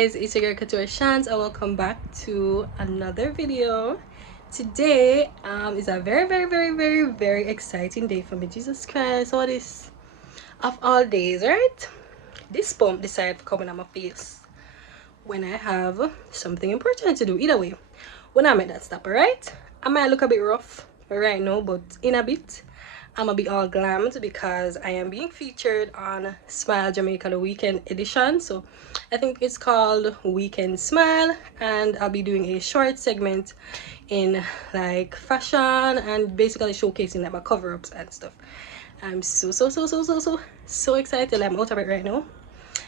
guys, it's your girl Couture Shanz and welcome back to another video. Today is a very exciting day for me. Jesus Christ, what is of all days, right? This pump decided to come on my face when I have something important to do. Either way, when I make that stop, alright? I might look a bit rough right now, but in a bit I'm gonna be all glammed because I am being featured on Smile Jamaica, the weekend edition. So I think it's called Weekend Smile, and I'll be doing a short segment in like fashion and basically showcasing like my cover-ups and stuff. I'm so excited. I'm out of it right now.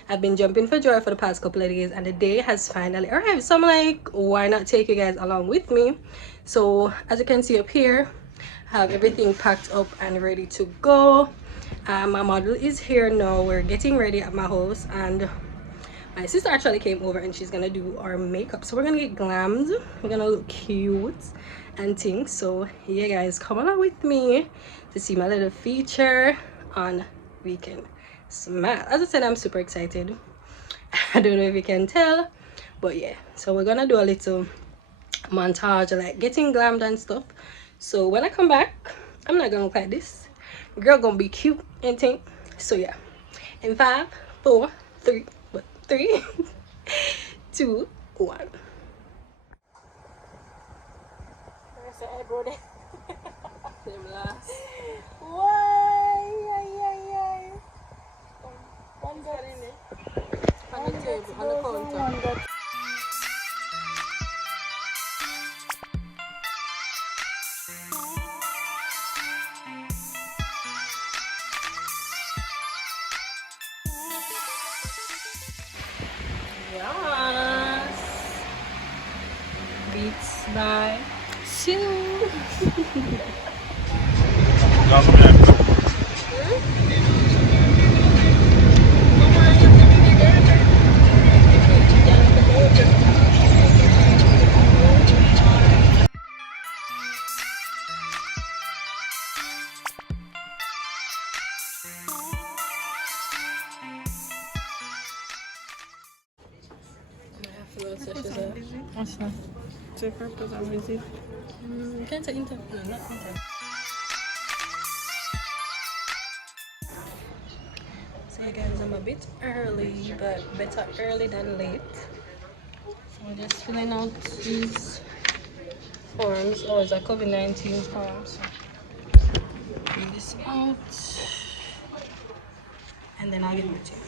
I've been jumping for joy for the past couple of days and the day has finally arrived. So I'm like, why not take you guys along with me? So as you can see up here, I have everything packed up and ready to go. My model is here now. We're getting ready at my house and my sister actually came over and she's gonna do our makeup. So we're gonna get glammed. We're gonna look cute and things. So yeah guys, come along with me to see my little feature on Weekend Smile. As I said, I'm super excited. I don't know if you can tell, but yeah, so we're gonna do a little montage like getting glammed and stuff. So when I come back, I'm not gonna look like this. Girl gonna be cute and thing. So yeah, in 5 4 3 2 1. Where's the eyebrow there? Them last. Why? One got in it. On the table, on the counter. Yes. Beats by Sue. What's that? Take purpose I'm busy. Can't say inter. No, not inter. So you guys, I'm a bit early, but better early than late. So I'm just filling out these forms. Oh, it's a COVID-19 form. So fill this out, and then I'll get back to you.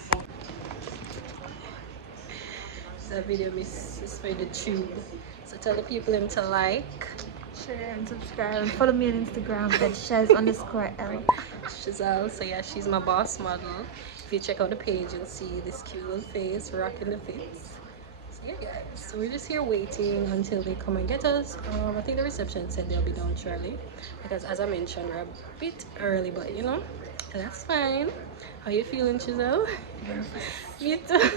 That video is for the tube, so tell the people him to like, share and subscribe and follow me on Instagram at Shaz_L. Shazelle. So yeah, she's my boss model. If you check out the page you'll see this cute little face rocking the face. So yeah guys, so we're just here waiting until they come and get us. I think the reception said they'll be down shortly because as I mentioned we're a bit early, but you know, that's fine. How you feeling, Shazelle? Me too.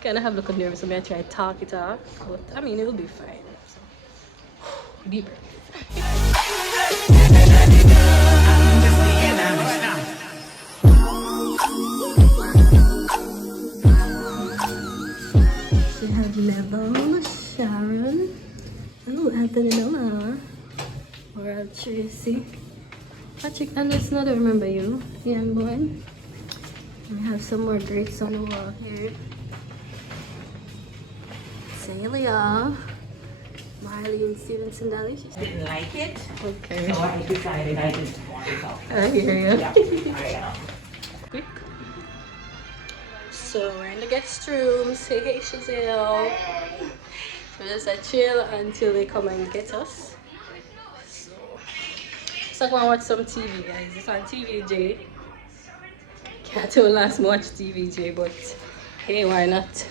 Kind of have a look nervous, so I'm gonna try to talk it off, but I mean it will be fine. So, deep breath. We have Level, Sharon, oh Anthony Noah, or Tracy, Patrick Anderson. I don't remember you, young boy. We have some more grapes on the wall here. Celia, Marlene Stevenson Daly. Didn't like it, Okay. so I decided I didn't want it out. I hear you. Yeah, I am. Quick. So we're in the guest room. Say hey, Shazelle. So we're just chill until they come and get us. So I'm gonna watch some TV, guys. It's on TVJ. Can't tell last much TVJ, but hey, why not?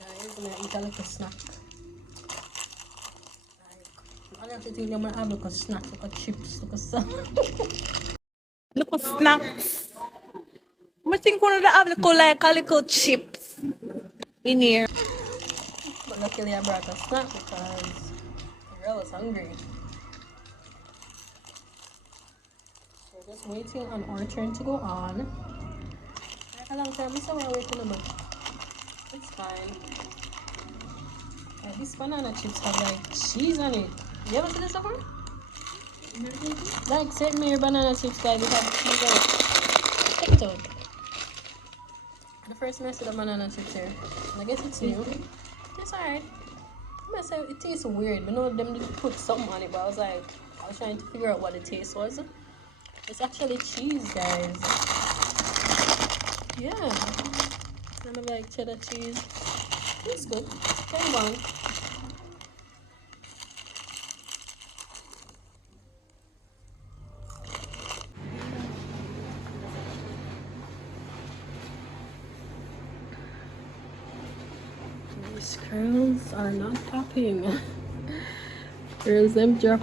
Guys, I'm gonna eat a little snack. think I'm gonna have like a snack, like a chips, like a Little snacks. I think one of the have like a little chips in here. But luckily I brought a snack because I was hungry. So we're just waiting on our turn to go on. Like a long time, I'm somewhere waiting on it. It's fine. These banana chips have like cheese on it. You ever seen this before? Like St. Mary banana chips, guys, they have cheese on it. Check it out. The first time I see the banana chips here. I guess it's new. It's alright. I'm gonna say it tastes weird. I know them did put something on it, but I was trying to figure out what the taste was. It's actually cheese, guys. Yeah. I'm like cheddar cheese. It's good. Very bon. These curls are not popping. Curls them drop.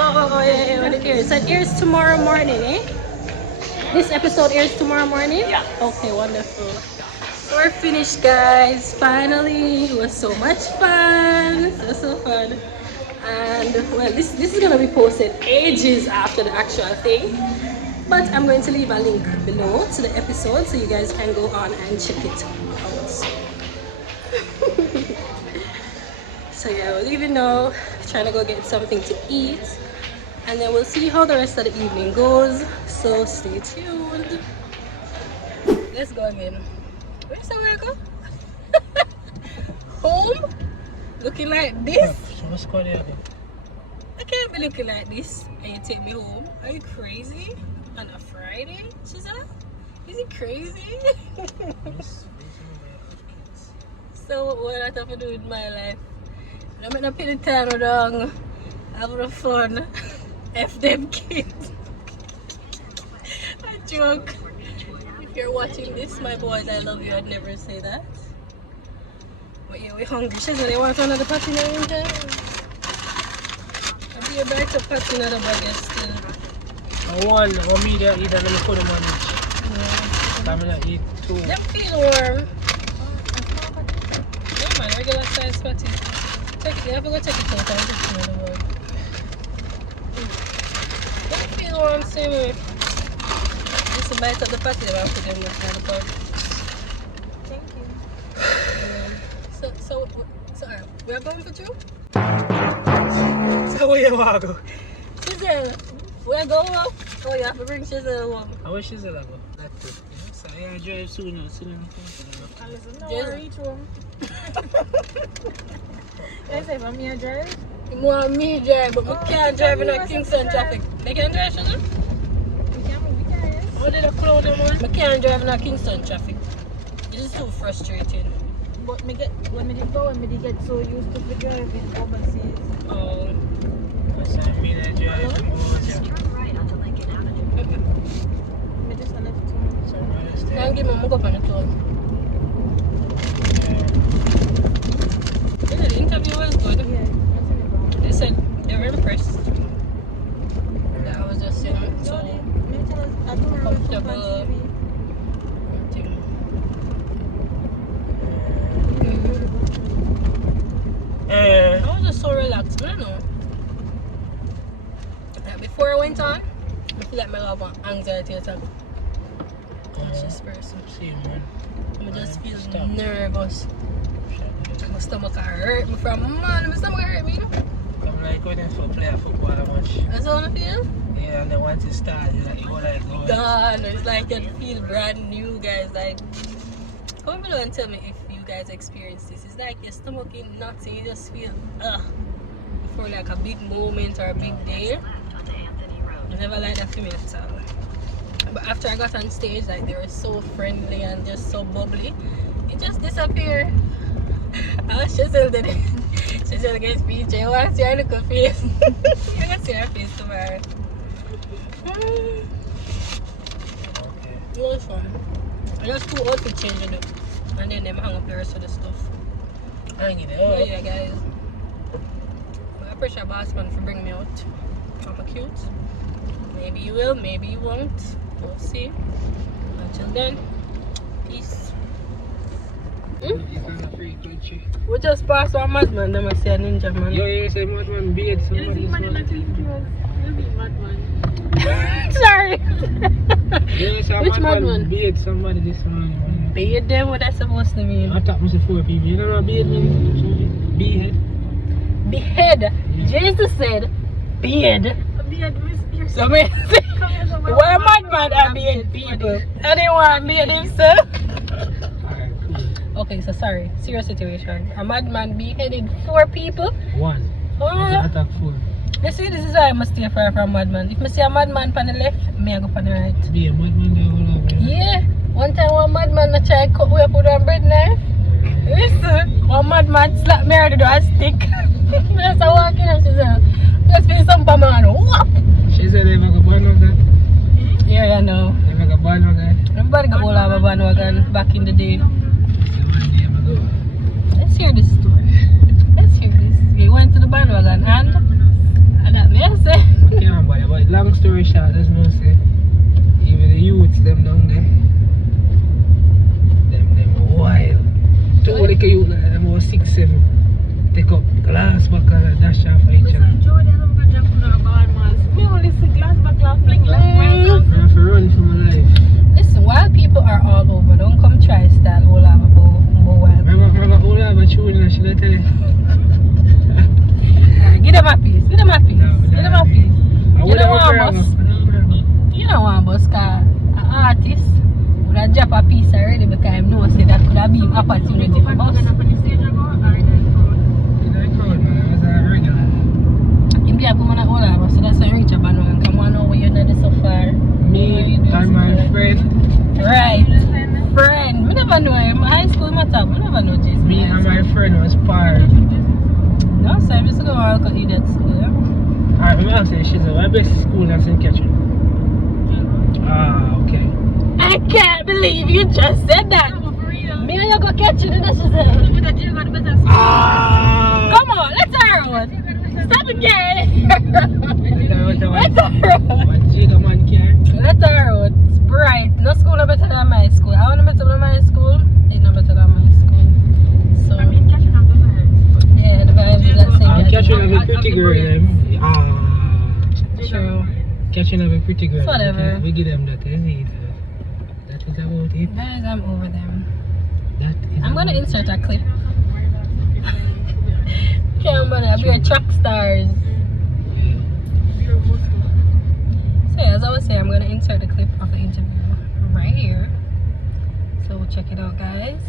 Oh, yeah, when it airs. It airs tomorrow morning, eh? This episode airs tomorrow morning? Yeah. Okay, wonderful. We're finished, guys. Finally. It was so much fun. So fun. And, well, this is going to be posted ages after the actual thing. But I'm going to leave a link below to the episode so you guys can go on and check it out. So yeah, we're leaving now, trying to go get something to eat, and then we'll see how the rest of the evening goes, so stay tuned. Let's go again. Where's the way to go? Home? Looking like this? I can't be looking like this and you take me home. Are you crazy? On a Friday, Shiza? Is it crazy? So what I have to do with my life? I'm gonna pay the time down, have the fun, F them kids. I joke. If you're watching this, my boys, I love you, I'd never say that. But yeah, we're hungry. She's gonna want another patty now in time. I'll be a better patty in another bag still. One medium eat and then put them on it. I'm gonna eat two. They feel warm. Yeah man, regular size patty. Take it, you have to go check it out and just know the world. They feel warm same way. Just a bite of the patty and I'll put them in the pot. Thank you. So we are going for two? So where you want to go? Shizel, we are going up? Oh, you have to bring Shizel home. I wish Shizel go. That's it. So I drive soon. No, reach home. They say for me to drive? You want me to drive, but we can't drive in a Kingston traffic. They can drive, Shizel? We can move, we can, yes. How did I close them on? We can't drive in a Kingston traffic. It is too frustrating. But me get, when me did get so used to driving overseas. Oh. That's what I mean. I drive them over there. Me just left home. So I'm gonna stay. Can't give me a mug up on the tour. Yeah, the interview was good. Yeah, that's it. They said they were impressed. That I was just, so comfortable. I was just so relaxed, I don't know. Like before I went on, I feel like I have an anxiety attack. Anxious person. See, man. I just feel nervous. My stomach hurt me from man, my stomach hurt me. I'm like waiting for play football a match. That's how I feel. Yeah, and then once it starts, it's like you go like, oh, God, it's like you feel brand new, guys. Like, comment below and tell me if you guys experience this. It's like your stomach is nuts and you just feel before like a big moment or a big day. I never like that for me at all. But after I got on stage, like they were so friendly and just so bubbly, it just disappeared. I was just did it. She just gets speech. I want to see her little face. You're gonna see her face tomorrow. okay. It was fun. I just two outfit change to do. And then them hang up the rest of the stuff. I get it. But yeah, guys. I pressure boss man for bring me out. I'm cute. Maybe you will, maybe you won't. We'll see. Until then, peace. We just passed one madman, them I say a ninja man. Yo, you say madman beard somebody. Sorry. Which madman? Beard somebody this morning. Beard them, what that's supposed to mean? I thought I said 4 people. You don't know what beard means? Behead. Behead. Jesus said beard. So me say, why madman are beard people? Anyone beard himself? Alright, cool. Okay, so sorry. Serious situation. A madman beheaded 4 people. 1. Oh. Attack 4. You see, this is why I must stay far from madman. If I see a madman on the left, me I go on the right. Be a madman there all over. Yeah. One time one madman I try cut way up with a bread knife. Listen, one madman slap me out with a stick. I just walk in and she said, let's be some man. Whop! She said they have a bandwagon. Yeah, I know. They have a bandwagon. Everybody got all of a bandwagon back in the day. So one day I'm going to go. Let's hear this story. Let's hear this. We went to the bandwagon and that may I say. I can't bother, but long story short, there's no say. Even the youths, them down there. Them wild. 2 like a youth, them was 6, 7. Take up glass back and dash off for each other. I have to run for my life. Listen, wild people are all over. Don't come try style all over about wild people. Remember all over children, should I tell you? Give them a piece. Give them a piece. Give them a piece. You don't want bus. You don't want bus because an artist would have dropped a piece already because I know that could have been opportunity for bus. If you have woman at all over, so that's a reach a bandwagon. Come on over, you're not so far. Me and my friend. Right. Friend. We never know him. High school matter. We never know Jesus. Me and my friend was part. No, so I'm just going to walk out in that school. Alright, let me ask you, she's my best school that's in Catherine. Ah, okay. I can't believe you just said that. Me and you go catch you in the sister. Ah! Come on, let's out. Stop it, girl. Let's out. Let's out. It's bright. No school are better than my school. I want to better than my school. It's not better than my school. So, yeah, the vibes is that same. I'm catching a pretty girl. True. Catching a pretty girl. Whatever. We give them that. That is about it. Guys, I'm over them. That is I'm gonna about insert a clip. Come on, I'll be a track stars. So yeah, as I was saying, I'm gonna insert a clip of the interview right here. So check it out, guys.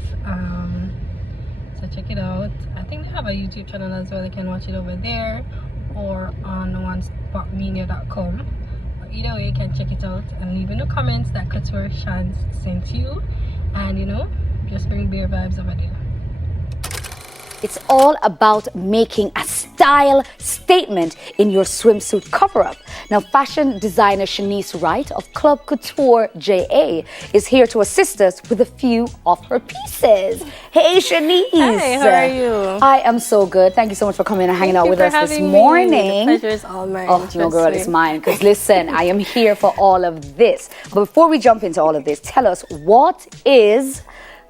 So check it out. I think they have a YouTube channel as well. You can watch it over there or on onespotmedia.com. But either way, you can check it out and leave in the comments that Couture Shanz sent you, and you know, just bring beer vibes over there. It's all about making a style statement in your swimsuit cover-up. Now, fashion designer Shanice Wright of Club Couture JA is here to assist us with a few of her pieces. Hey, Shanice. Hi, how are you? I am so good. Thank you so much for coming and hanging out with us this having morning. Me. The pleasure is all mine. Oh, no, girl, it's mine. Because listen, I am here for all of this. But before we jump into all of this, tell us, what is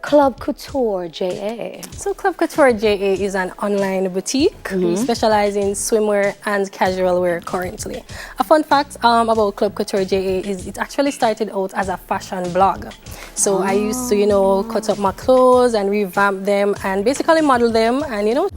Club Couture JA? So Club Couture JA is an online boutique. We specialize in swimwear and casual wear currently. A fun fact about Club Couture JA is it actually started out as a fashion blog. So I used to, you know, cut up my clothes and revamp them and basically model them and, you know,